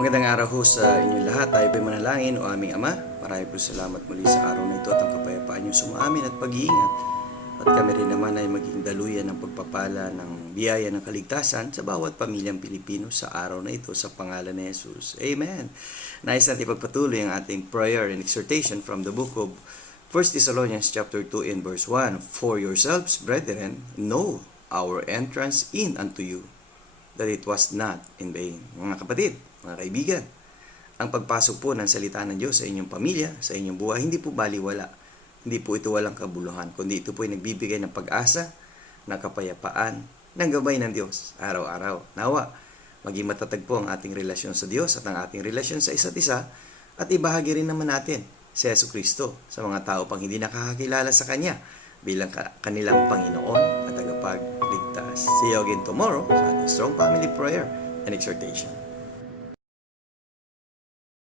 Magandang araw ho sa inyong lahat. Tayo po'y manalangin. O aming Ama, marami po salamat muli sa araw na ito at ang kapayapaan niyong sumaamin at pag-iingat. At kami rin naman ay maging daluyan ng pagpapala ng biyaya ng kaligtasan sa bawat pamilyang Pilipino sa araw na ito sa pangalan ni Jesus. Amen. Nais natin ipagpatuloy ang ating prayer and exhortation from the book of 1 Thessalonians chapter 2 and verse 1. For yourselves, brethren, know our entrance in unto you, that it was not in vain. Mga kapatid, mga kaibigan, ang pagpasok po ng salita ng Diyos sa inyong pamilya, sa inyong buhay, hindi po baliwala. Hindi po ito walang kabuluhan, kundi ito po ay nagbibigay ng pag-asa, ng kapayapaan, ng gabay ng Diyos, araw-araw. Nawa, maging matatag po ang ating relasyon sa Diyos at ang ating relasyon sa isa't isa, at ibahagi rin naman natin si Jesucristo sa mga tao pang hindi nakakakilala sa Kanya bilang kanilang Panginoon at tagapagligtas. See you again tomorrow sa ating Strong Family Prayer and Exhortation.